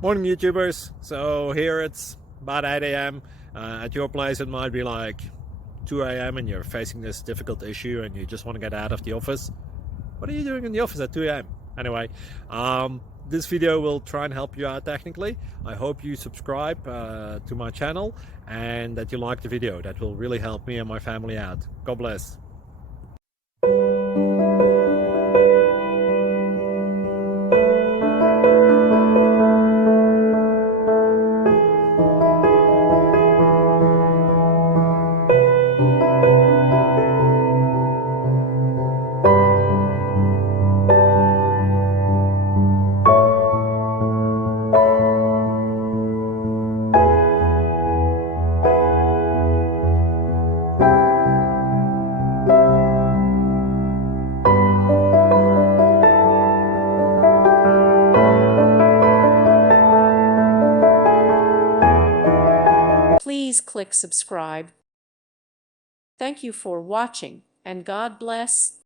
Morning YouTubers. So here it's about 8 a.m. At your place it might be like 2 a.m. and you're facing this difficult issue and you just want to get out of the office. What are you doing in the office at 2 a.m.? Anyway, this video will try and help you out technically. I hope you subscribe to my channel and that you like the video. That will really help me and my family out. God bless. Please click subscribe. Thank you for watching, and God bless.